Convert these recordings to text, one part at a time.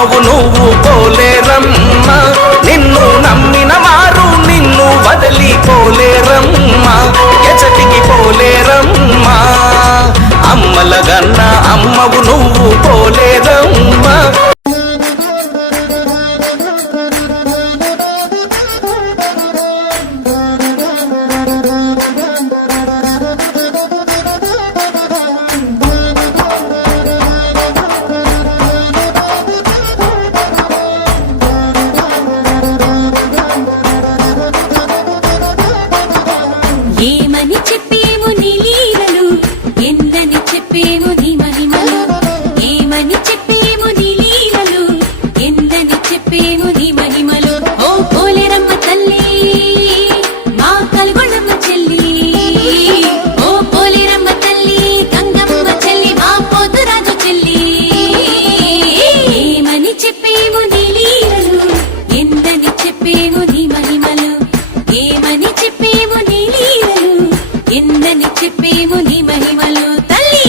అమ్మవు నువ్వు పోలేరమ్మా, నిన్ను నమ్మిన వారు నిన్ను వదిలిపోలేరమ్మా, ఎచటికి పోలేరమ్మా. అమ్మల గన్న అమ్మవు నువ్వు పోలేరమ్మా. ఏమని చెప్పేము నీ లీలలు, ఎందని చెప్పేము నీ మహిమలు. ఏమని చెప్పేము నీ లీలలు, ఎందని చెప్పేము నీ మహిమలు. ఓ పోలేరమ్మ తల్లి మా కల్గొండమ్మ చెల్లి, ఓ పోలేరమ్మ తల్లి గంగమ్మ చెల్లి మా పోతురాజు చెల్లి. ఏమని చెప్పేము నీ లీలలు, ఎందని చెప్పేము నీ మహిమలు. ఏమని చెప్పేము నీ లీలలు, ఎందని చెప్పేము నీ మహిమలు తల్లి.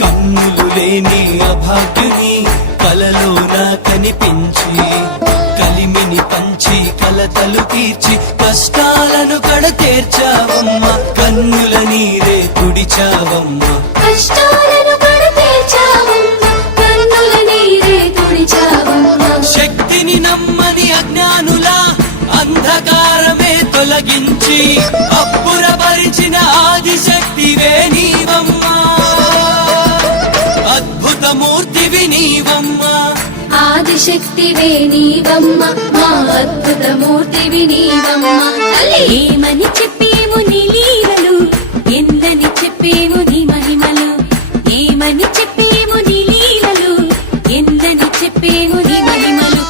కన్నులు లేని అభాగ్యుని కలలోన కనిపించి, కలిమిని పంచి కలతలు తీర్చి కష్టాలను కడతీర్చావమ్మ, కన్నుల నీరే తుడిచావమ్మ. కష్టాలను కడతీర్చావమ్మ, కన్నుల నీరే తుడిచావమ్మ. శక్తిని నమ్మని అజ్ఞానుల అంధకారమే తొలగించి అబ్బురపరిచిన ఆదిశక్తివే నీవమ్మా, అద్భుతమూర్తివి నీవమ్మా. ఆదిశక్తివే నీవమ్మ, మా అద్భుతమూర్తివి నీవమ్మ తల్లి. ఏమని చెప్పేము నీ లీలలు, ఎందని చెప్పేము నీ మహిమలు. ఏమని చెప్పేము నీ లీలలు, ఎందని చెప్పేము నీ మహిమలు.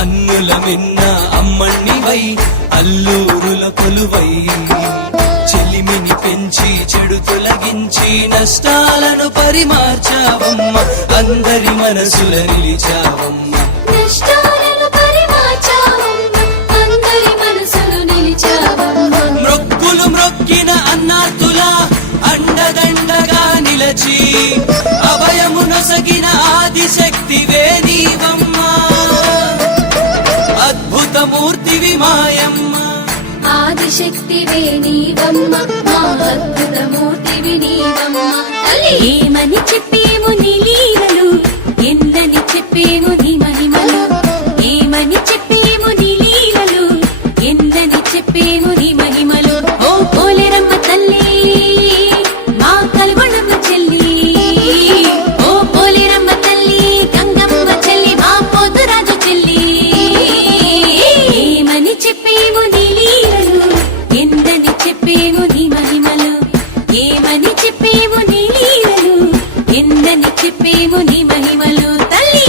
అన్నుల మిన్న అమ్మణ్ణివై అల్లూరుల కొలువై, చెలిమిని పెంచి చెడు తొలగించి నష్టాలను పరిమార్చావమ్మ, అందరి మనసుల నిలిచావమ్మ. నష్టాలను పరిమార్చావమ్మ, అందరి మనసులు నిలిచావమ్మ. మ్రొక్కులు మ్రొక్కిన అన్నార్తుల అండదండగా నిలచి అభయము నొసగిన ఆదిశక్తివే నీవమ్మా, అద్భుతమూర్తివి మాయమ్మ. ఆదిశక్తివే నీవమ్మ, మా అద్భుతమూర్తివి నీవమ్మ తల్లి. ఏమని చెప్పేము నీ లీలలు, ఎందని చెప్పేము నీ మహిమలు. ఏమని చెప్పేము నీ లీలలు, ఎందని చెప్పేము నీ మహిమలు. ఓ పోలేరమ్మ తల్లి మా కల్గొండమ్మ చెల్లి, ఓ పోలేరమ్మ తల్లి గంగమ్మ చెల్లి మా పోతురాజు చెల్లి. ఏమని చెప్పేము నీ లీలలు, ఎందని చెప్పేము నీ మహిమలు. ఏమని చెప్పేము నీ లీలలు, ఎందని చెప్పేము నీ మహిమలు తల్లి.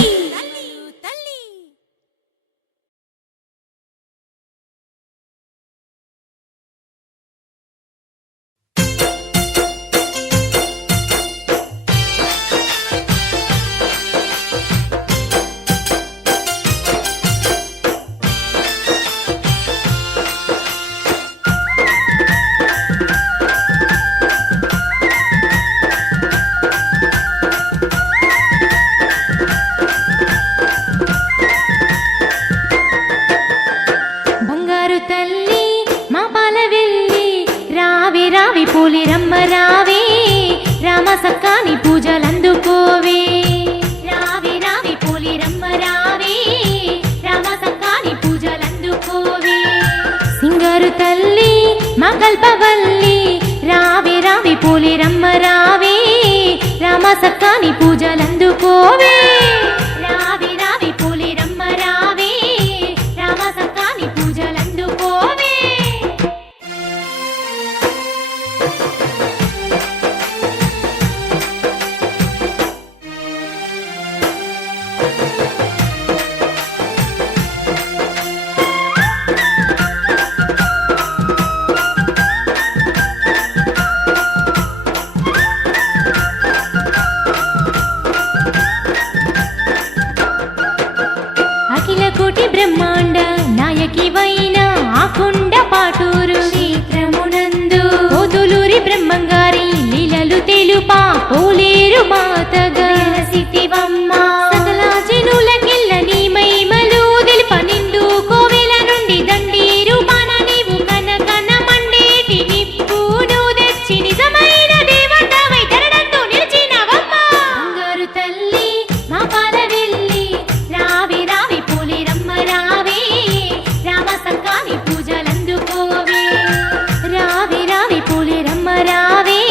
పోలేరమ్మ రావే, రామ సక్కాని పూజలందుకోవే. రావే రావే పోలేరమ్మ రావే, రామ సక్కాని పూజలందుకోవే. సింగారు తల్లి మా కల్పవల్లి, రావే రావే పోలేరమ్మ రావే, రామ సక్కాని పూజలందుకోవే. రావే రావే పోలేరమ్మ రావే, అఖిల కోటి బ్రహ్మాండ నాయకివైన ఆకుండ పాటూరు క్షేత్రమునందు పోతులూరి బ్రహ్మంగారి లీలలు తెలుపా పోలేరు మాతగా సితివమ్మ సకల జనులకెల్ల నీ మహిమలు తెలుప నిండు కోవెల నుండి దండీరు మన నీవు కన కన మండేటి నిప్పును తెచ్చి నిజమైన దేవతవై ధరణందు నిలిచినవమ్మ బంగారు తల్లి మా పాలవెల్లి రావి రావి పోలేరమ్మ రావే రామ సంకాని పూజలందుకోవే రావి రావి పోలేరమ్మ రావే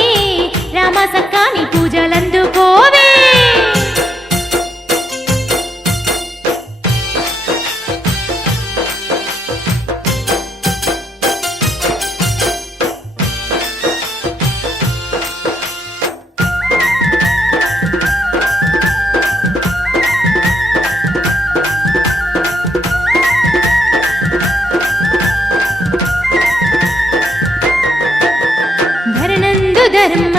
రామ సంకాని పూజలందుకోవే ధరణందు ధర్మ